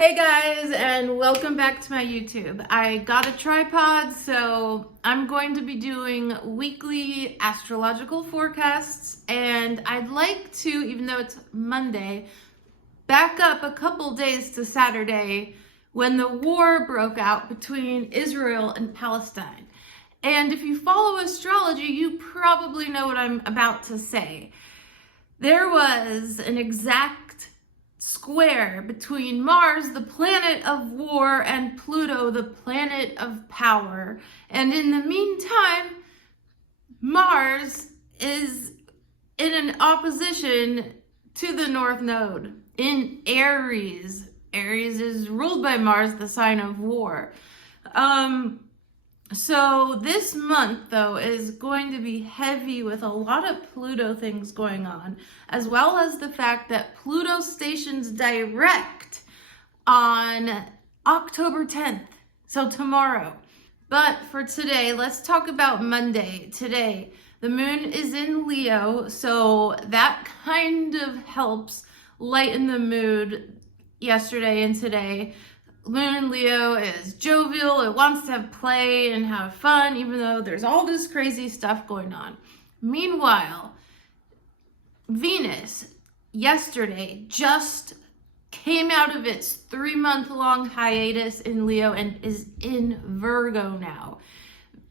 Hey guys, and welcome back to my YouTube. I got a tripod, so I'm going to be doing weekly astrological forecasts, and I'd like to, even though it's Monday, back up a couple days to Saturday when the war broke out between Israel and Palestine. And if you follow astrology, you probably know what I'm about to say. There was an exact square between Mars, the planet of war, and Pluto, the planet of power. And in the meantime, Mars is in an opposition to the North Node in Aries. Aries is ruled by Mars, the sign of war. So this month, though, is going to be heavy with a lot of Pluto things going on, as well as the fact that Pluto stations direct on October 10th, so tomorrow. But for today, let's talk about Monday. Today, the moon is in Leo, so that kind of helps lighten the mood yesterday and today. Moon in Leo is jovial, it wants to have play and have fun, even though there's all this crazy stuff going on. Meanwhile, Venus yesterday just came out of its 3-month-long hiatus in Leo and is in Virgo now.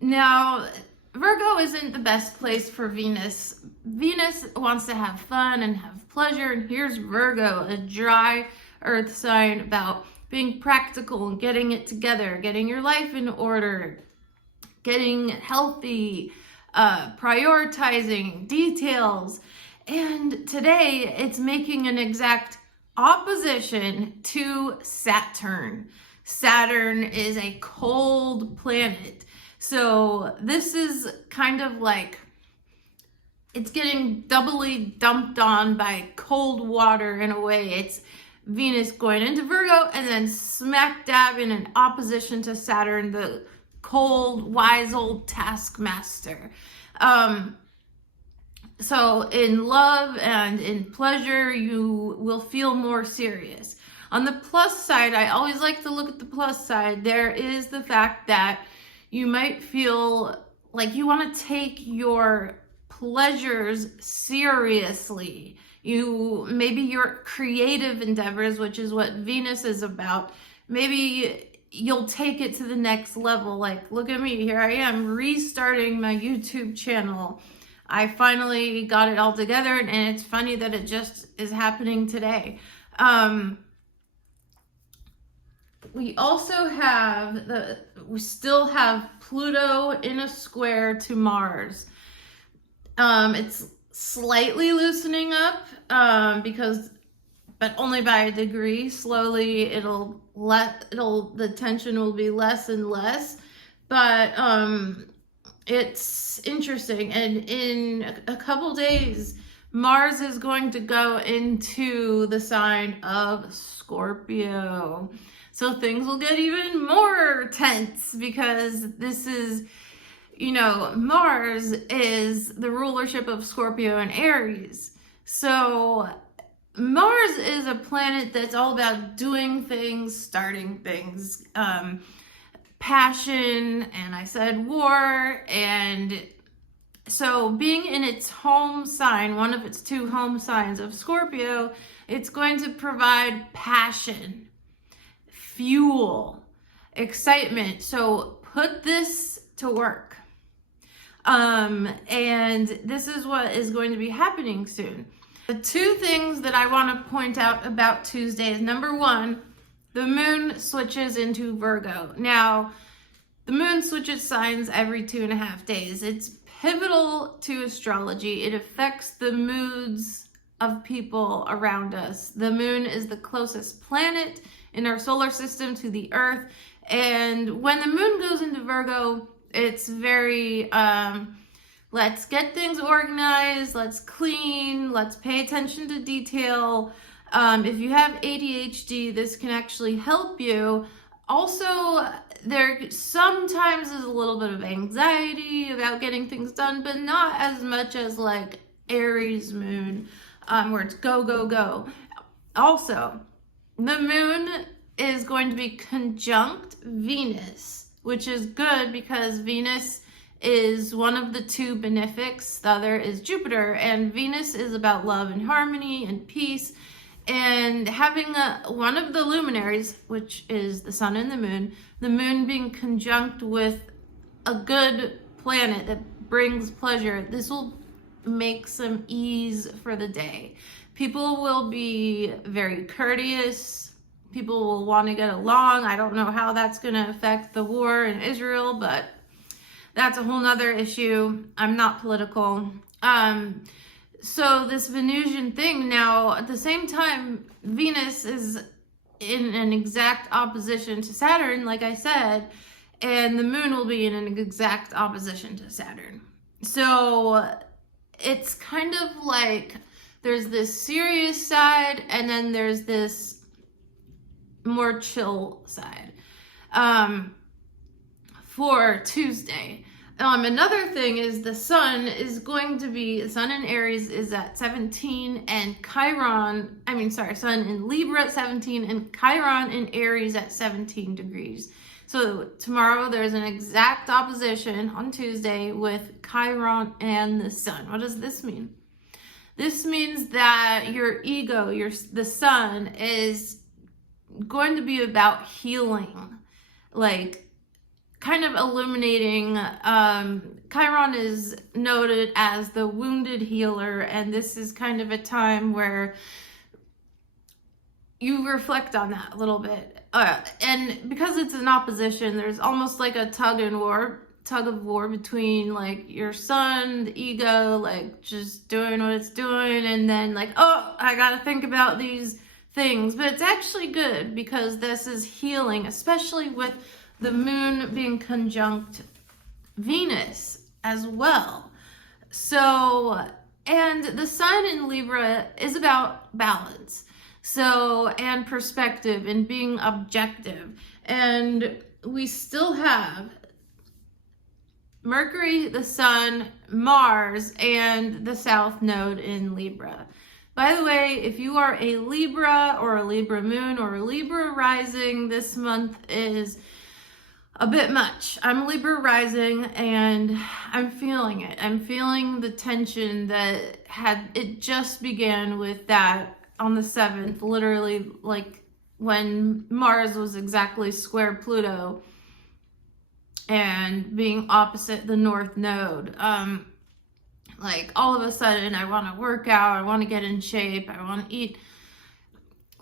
Now, Virgo isn't the best place for Venus. Venus wants to have fun and have pleasure, and here's Virgo, a dry earth sign about being practical and getting it together, getting your life in order, getting healthy, prioritizing details. And today it's making an exact opposition to Saturn. Saturn is a cold planet. So this is kind of like it's getting doubly dumped on by cold water in a way. It's Venus going into Virgo and then smack dab in an opposition to Saturn, the cold, wise old taskmaster. So in love and in pleasure, you will feel more serious. On the plus side, I always like to look at the plus side. There is the fact that you might feel like you want to take your pleasures seriously. Maybe your creative endeavors, which is what Venus is about, maybe you'll take it to the next level. Like, look at me, here I am restarting my YouTube channel. I finally got it all together, and it's funny that it just is happening today. We still have Pluto in a square to Mars. It's slightly loosening up but only by a degree. Slowly the tension will be less and less, but it's interesting. And in a couple days, Mars is going to go into the sign of Scorpio, so things will get even more tense, because this is, Mars is the rulership of Scorpio and Aries. So Mars is a planet that's all about doing things, starting things, passion, and I said war. And so being in its home sign, one of its two home signs of Scorpio, it's going to provide passion, fuel, excitement. So put this to work. And this is what is going to be happening soon. The two things that I want to point out about Tuesday is, number one, the moon switches into Virgo. Now, the moon switches signs every 2.5 days. It's pivotal to astrology. It affects the moods of people around us. The moon is the closest planet in our solar system to the Earth. And when the moon goes into Virgo, it's very, let's get things organized, let's clean, let's pay attention to detail. If you have ADHD, this can actually help you. Also, there sometimes is a little bit of anxiety about getting things done, but not as much as like Aries moon, where it's go, go, go. Also, the moon is going to be conjunct Venus, which is good because Venus is one of the two benefics. The other is Jupiter, and Venus is about love and harmony and peace. And having one of the luminaries, which is the sun and the moon being conjunct with a good planet that brings pleasure, this will make some ease for the day. People will be very courteous. People will want to get along. I don't know how that's going to affect the war in Israel, but that's a whole nother issue. I'm not political. So this Venusian thing now, at the same time, Venus is in an exact opposition to Saturn, like I said, and the moon will be in an exact opposition to Saturn. So it's kind of like there's this serious side and then there's this more chill side for Tuesday. Another thing is the sun in Aries is at 17 and sun in Libra at 17 and Chiron in Aries at 17 degrees. So tomorrow there's an exact opposition on Tuesday with Chiron and the sun. What does this mean? This means that your ego, the sun, is going to be about healing, like kind of illuminating. Chiron is noted as the wounded healer, and this is kind of a time where you reflect on that a little bit. And because it's an opposition, there's almost like a tug of war between like your sun, the ego, like just doing what it's doing, and then like, oh, I gotta think about these things. But it's actually good because this is healing, especially with the moon being conjunct Venus as well. So, and the sun in Libra is about balance. So, and perspective and being objective. And we still have Mercury, the sun, Mars, and the South Node in Libra. By the way, if you are a Libra or a Libra moon or a Libra rising, this month is a bit much. I'm Libra rising and I'm feeling it. I'm feeling the tension that it just began with that on the 7th, literally like when Mars was exactly square Pluto and being opposite the North Node. Like all of a sudden I want to work out, I want to get in shape, I want to eat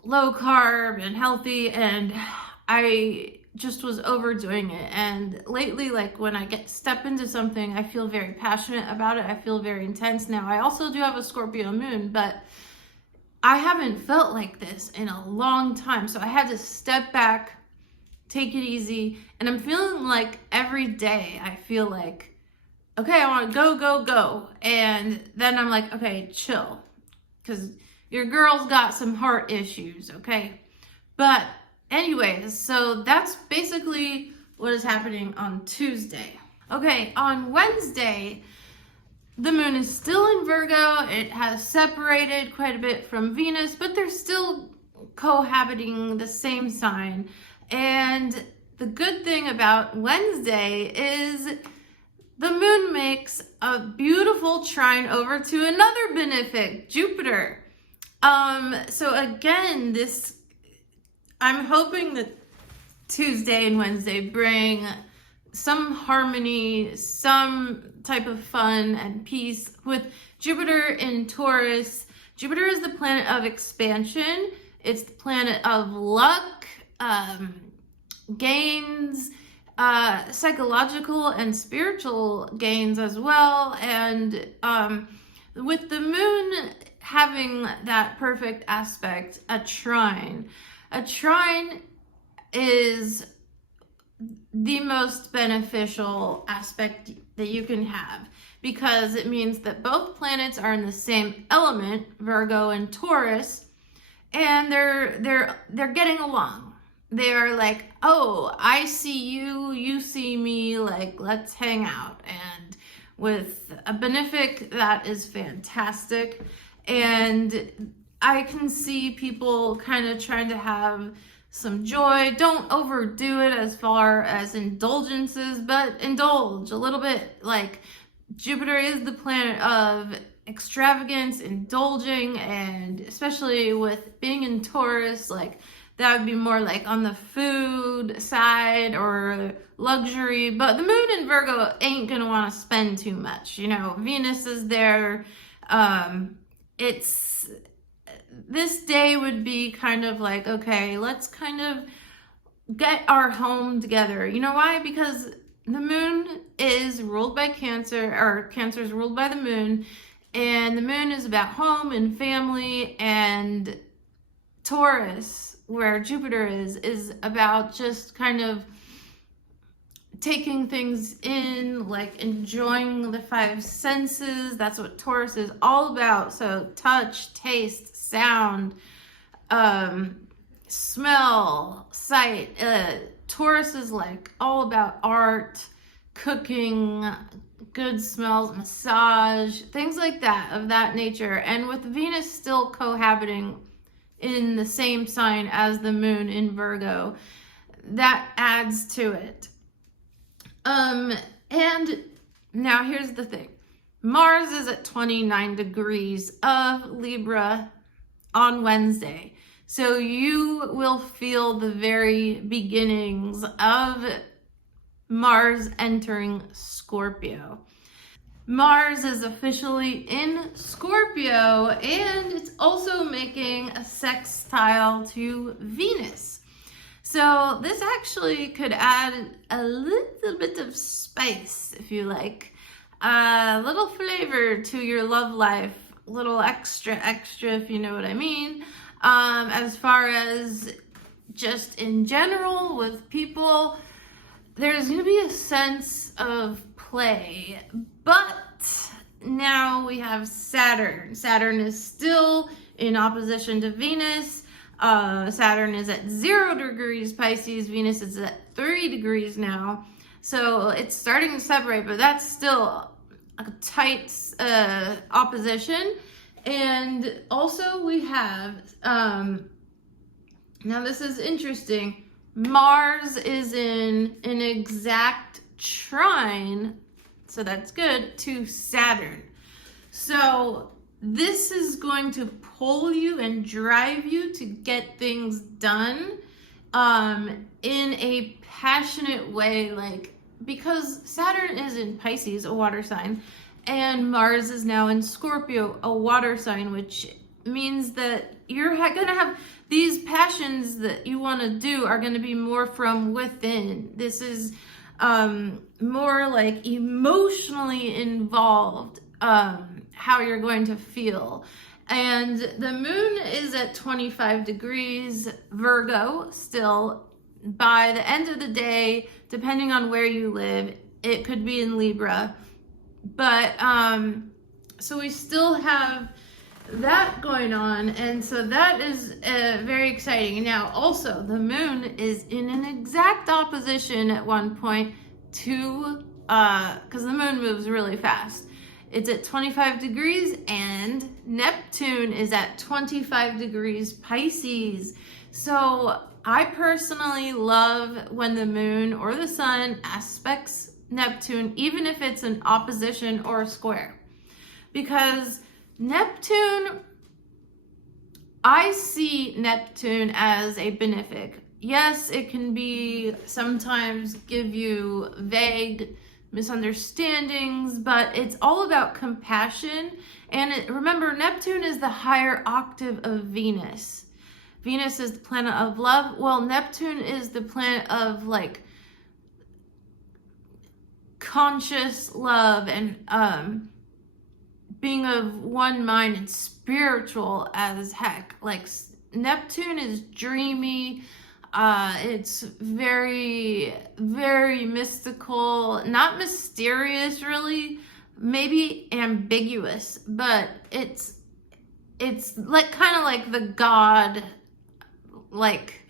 low carb and healthy, and I just was overdoing it. And lately, like when I step into something, I feel very passionate about it. I feel very intense. Now I also do have a Scorpio moon, but I haven't felt like this in a long time. So I had to step back, take it easy. And I'm feeling like every day I feel like, okay, I want to go, go, go. And then I'm like, okay, chill. Because your girl's got some heart issues, okay? But anyways, so that's basically what is happening on Tuesday. Okay, on Wednesday, the moon is still in Virgo. It has separated quite a bit from Venus, but they're still cohabiting the same sign. And the good thing about Wednesday is the moon makes a beautiful trine over to another benefic, Jupiter. So again, I'm hoping that Tuesday and Wednesday bring some harmony, some type of fun and peace with Jupiter in Taurus. Jupiter is the planet of expansion. It's the planet of luck, gains, psychological and spiritual gains as well. And with the moon having that perfect aspect, a trine is the most beneficial aspect that you can have, because it means that both planets are in the same element, Virgo and Taurus, and they're getting along. They are like, oh, I see you, you see me, like, let's hang out. And with a benefic, that is fantastic. And I can see people kind of trying to have some joy. Don't overdo it as far as indulgences, but indulge a little bit. Like, Jupiter is the planet of extravagance, indulging, and especially with being in Taurus, like that would be more like on the food side or luxury. But the moon in Virgo ain't gonna want to spend too much. You know, Venus is there. It's this day would be kind of like, okay, let's kind of get our home together. You know why? Because the moon is ruled by Cancer, or Cancer is ruled by the moon, and the moon is about home and family, and Taurus, where Jupiter is about just kind of taking things in, like enjoying the five senses. That's what Taurus is all about. So touch, taste, sound, smell, sight. Taurus is like all about art, cooking, good smells, massage, things like that, of that nature. And with Venus still cohabiting in the same sign as the moon in Virgo, that adds to it. And now here's the thing. Mars is at 29 degrees of Libra on Wednesday. So you will feel the very beginnings of Mars entering Scorpio. Mars is officially in Scorpio, and it's also making a sextile to Venus. So this actually could add a little bit of spice, if you like, a little flavor to your love life, a little extra, if you know what I mean. As far as just in general with people, there's going to be a sense of play, but now we have Saturn. Saturn is still in opposition to Venus. Saturn is at 0 degrees Pisces. Venus is at 3 degrees now. So it's starting to separate, but that's still a tight opposition. And also we have, now this is interesting, Mars is in an exact trine, so that's good, to Saturn. So this is going to pull you and drive you to get things done in a passionate way, like, because Saturn is in Pisces, a water sign, and Mars is now in Scorpio, a water sign, which means that you're going to have these passions that you want to do are going to be more from within. This is more like emotionally involved, how you're going to feel. And the moon is at 25 degrees Virgo still. By the end of the day, depending on where you live, it could be in Libra. But so we still have that going on, and so that is very exciting. Now also the moon is in an exact opposition at one point to because the moon moves really fast. It's at 25 degrees, and Neptune is at 25 degrees Pisces. So I personally love when the moon or the sun aspects Neptune, even if it's an opposition or a square, because Neptune, I see Neptune as a benefic. Yes, it can be sometimes give you vague misunderstandings, but it's all about compassion. And remember, Neptune is the higher octave of Venus. Venus is the planet of love. Well, Neptune is the planet of like conscious love and being of one mind and spiritual as heck. Like Neptune is dreamy. It's very, very mystical, not mysterious really, maybe ambiguous, but it's like kind of like the god like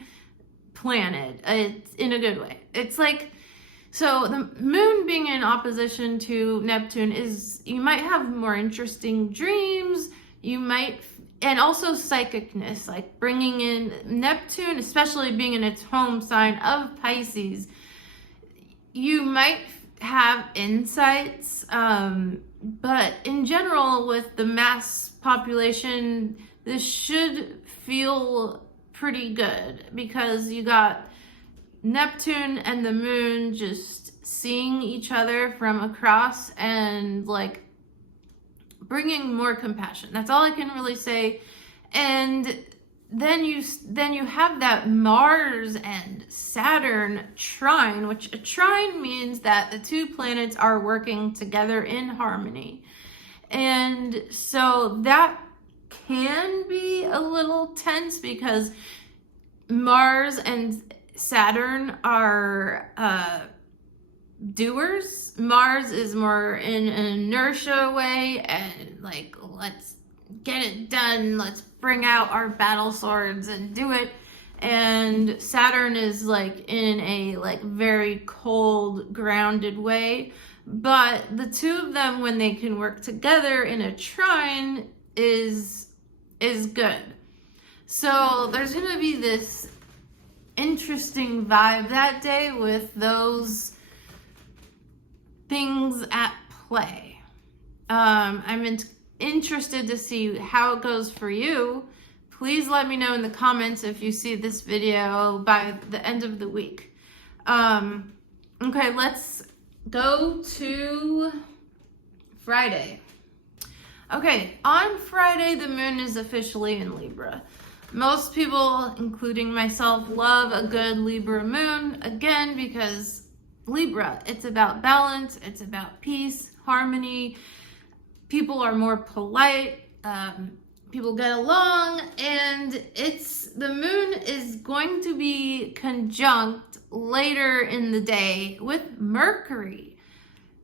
planet. It's in a good way. It's like, so the moon being in opposition to Neptune is, you might have more interesting dreams. You might and also psychicness, like bringing in Neptune, especially being in its home sign of Pisces. You might have insights, but in general, with the mass population, this should feel pretty good because you got Neptune and the moon just seeing each other from across and like bringing more compassion. That's all I can really say. And then you have that Mars and Saturn trine, which a trine means that the two planets are working together in harmony. And so that can be a little tense because Mars and Saturn are doers. Mars is more in an inertia way and like, let's get it done, let's bring out our battle swords and do it. And Saturn is like in a like very cold, grounded way. But the two of them, when they can work together in a trine, is good. So there's gonna be this interesting vibe that day with those things at play. I'm interested to see how it goes for you. Please let me know in the comments if you see this video by the end of the week. Okay, let's go to Friday. Okay, on Friday, the moon is officially in Libra. Most people, including myself, love a good Libra moon, again, because Libra, it's about balance, it's about peace, harmony. People are more polite, people get along, and the moon is going to be conjunct later in the day with Mercury.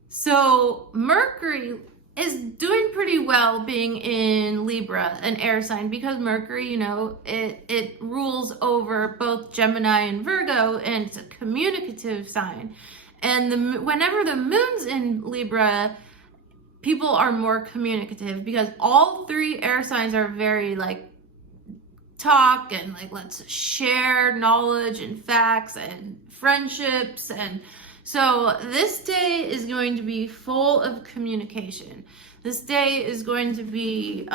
So Mercury is doing pretty well being in Libra, an air sign, because Mercury, you know, it rules over both Gemini and Virgo, and it's a communicative sign. And whenever the moon's in Libra, people are more communicative because all three air signs are very like talk and like let's share knowledge and facts and friendships. And so this day is going to be full of communication. This day is going to be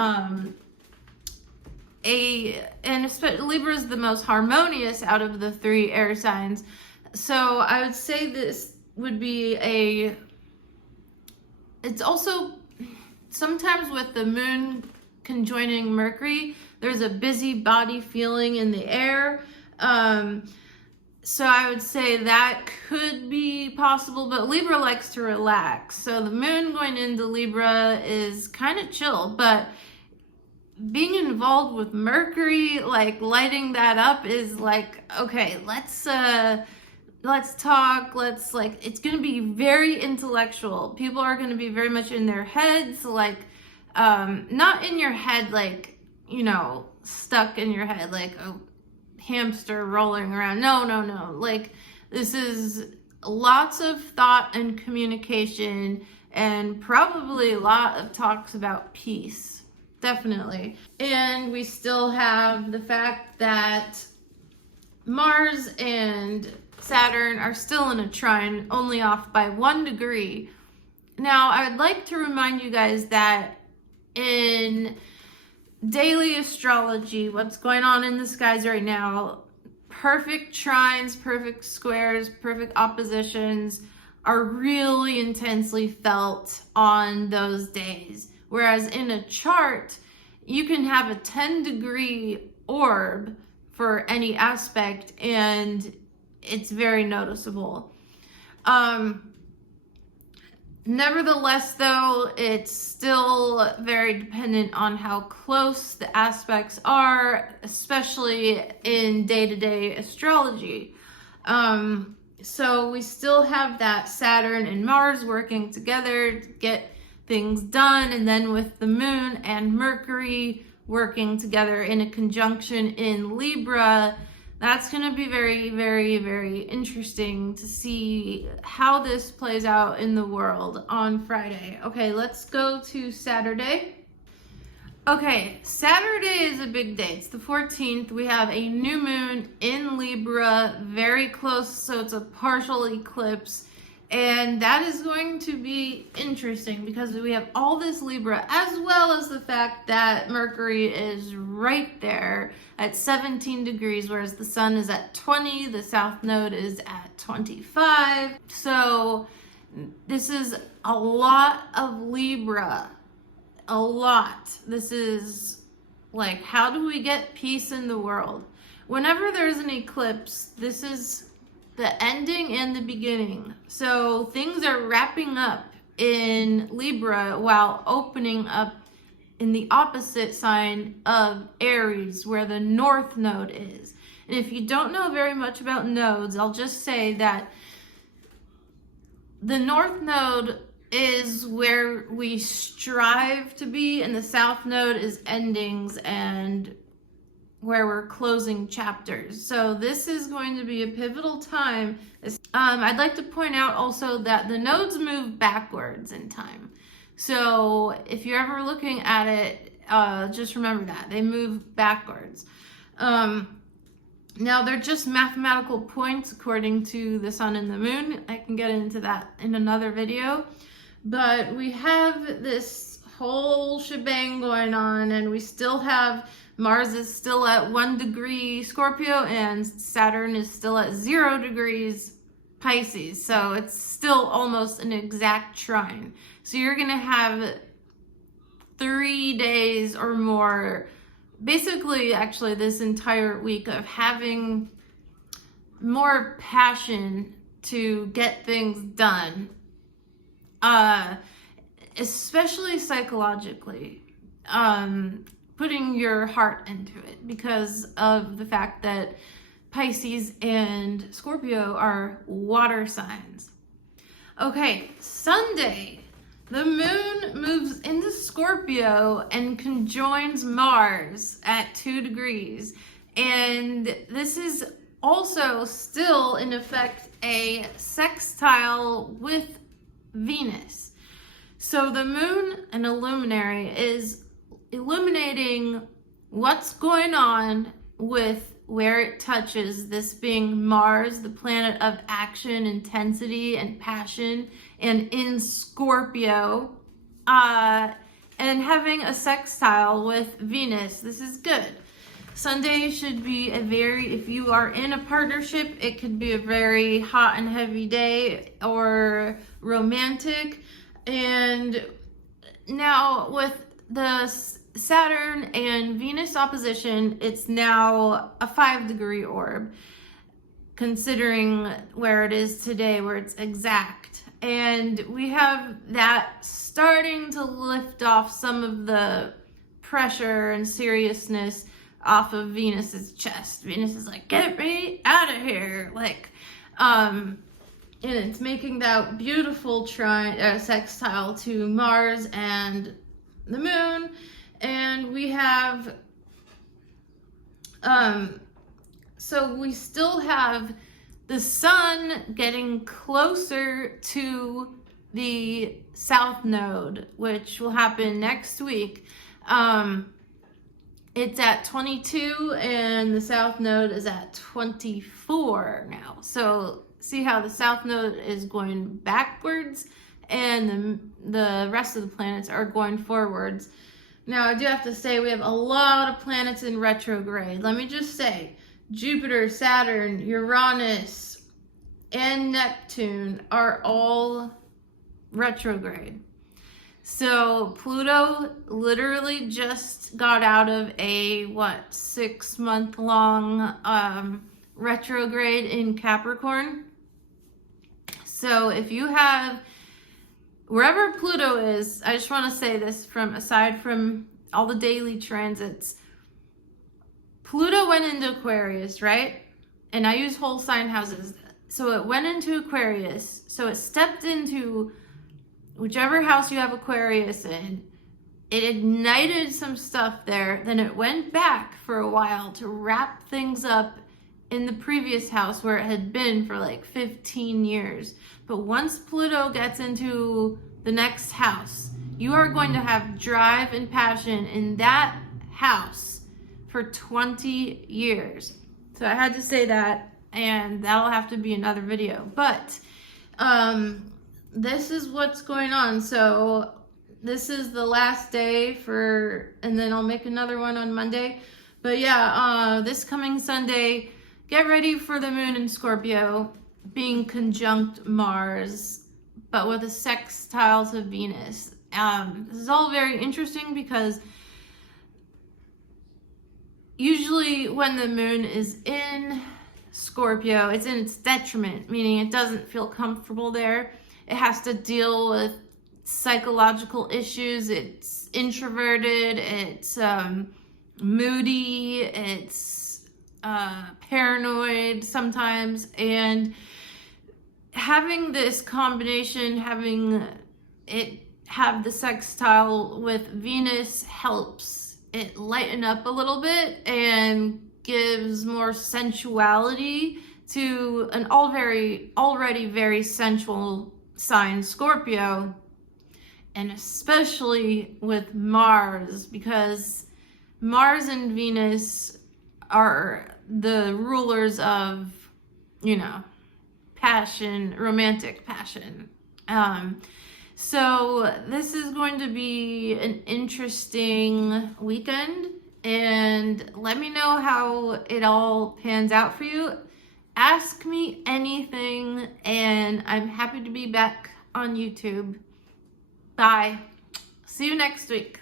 Libra is the most harmonious out of the three air signs. So I would say this would be it's also sometimes with the moon conjoining Mercury, there's a busy body feeling in the air. So I would say that could be possible, but Libra likes to relax. So the moon going into Libra is kind of chill, but being involved with Mercury, like lighting that up is like, okay, let's talk, it's going to be very intellectual. People are going to be very much in their heads, like, not in your head, like, you know, stuck in your head, like a hamster rolling around. No. Like, this is lots of thought and communication and probably a lot of talks about peace. Definitely. And we still have the fact that Mars and Saturn are still in a trine, only off by 1 degree. Now, I would like to remind you guys that in daily astrology, what's going on in the skies right now, perfect trines, perfect squares, perfect oppositions are really intensely felt on those days. Whereas in a chart, you can have a 10-degree orb for any aspect and it's very noticeable. Nevertheless, though, it's still very dependent on how close the aspects are, especially in day-to-day astrology. So we still have that Saturn and Mars working together to get things done, and then with the moon and Mercury working together in a conjunction in Libra, that's going to be very, very, very interesting to see how this plays out in the world on Friday. Okay, let's go to Saturday. Okay, Saturday is a big day. It's the 14th. We have a new moon in Libra, very close, so it's a partial eclipse. And that is going to be interesting because we have all this Libra, as well as the fact that Mercury is right there at 17 degrees, whereas the sun is at 20, the south node is at 25. So this is a lot of Libra. A lot. This is like, how do we get peace in the world? Whenever there's an eclipse, this is the ending and the beginning. So things are wrapping up in Libra while opening up in the opposite sign of Aries, where the north node is. And if you don't know very much about nodes, I'll just say that the north node is where we strive to be, and the south node is endings and where we're closing chapters. So this is going to be a pivotal time. I'd like to point out also that the nodes move backwards in time. So if you're ever looking at it, just remember that they move backwards. Now they're just mathematical points according to the sun and the moon. I can get into that in another video. But we have this whole shebang going on, and we still have Mars is still at 1 degree Scorpio, and Saturn is still at 0 degrees Pisces. So it's still almost an exact trine. So you're going to have 3 days or more, basically, actually, this entire week of having more passion to get things done. Especially psychologically, putting your heart into it because of the fact that Pisces and Scorpio are water signs. Okay, Sunday, the moon moves into Scorpio and conjoins Mars at 2 degrees. And this is also still in effect a sextile with Venus. So the moon, an illuminary, is illuminating what's going on with where it touches, this being Mars, the planet of action, intensity, and passion, and in Scorpio, and having a sextile with Venus. This is good. Sunday should be if you are in a partnership, it could be a very hot and heavy day or romantic. And now with the Saturn and Venus opposition, it's now a 5 degree orb, considering where it is today, where it's exact. And we have that starting to lift off some of the pressure and seriousness off of Venus's chest. Venus is like, get me out of here. And it's making that beautiful sextile to Mars and the moon. And we have, so we still have the sun getting closer to the south node, which will happen next week. It's at 22 and the south node is at 24 now. So see how the south node is going backwards and the rest of the planets are going forwards. Now, I do have to say we have a lot of planets in retrograde. Let me just say, Jupiter, Saturn, Uranus, and Neptune are all retrograde. So Pluto literally just got out of a 6-month-long retrograde in Capricorn. So if you have wherever Pluto is, I just want to say this aside from all the daily transits, Pluto went into Aquarius, right? And I use whole sign houses. So it went into Aquarius. So it stepped into whichever house you have Aquarius in. It ignited some stuff there. Then it went back for a while to wrap things up in the previous house where it had been for 15 years. But once Pluto gets into the next house, You are going to have drive and passion in that house for 20 years. So I had to say that, and that'll have to be another video. But this is what's going on. So this is the last day and then I'll make another one on Monday. But yeah, this coming Sunday, get ready for the moon in Scorpio being conjunct Mars, but with a sextile to Venus. This is all very interesting because usually when the moon is in Scorpio, it's in its detriment, meaning it doesn't feel comfortable there. It has to deal with psychological issues. It's introverted, it's moody, it's paranoid sometimes, and having this combination, having it have the sextile with Venus helps it lighten up a little bit and gives more sensuality to an already very sensual sign, Scorpio, and especially with Mars, because Mars and Venus are the rulers of, passion, romantic passion. So this is going to be an interesting weekend, and let me know how it all pans out for you. Ask me anything, and I'm happy to be back on YouTube. Bye. See you next week.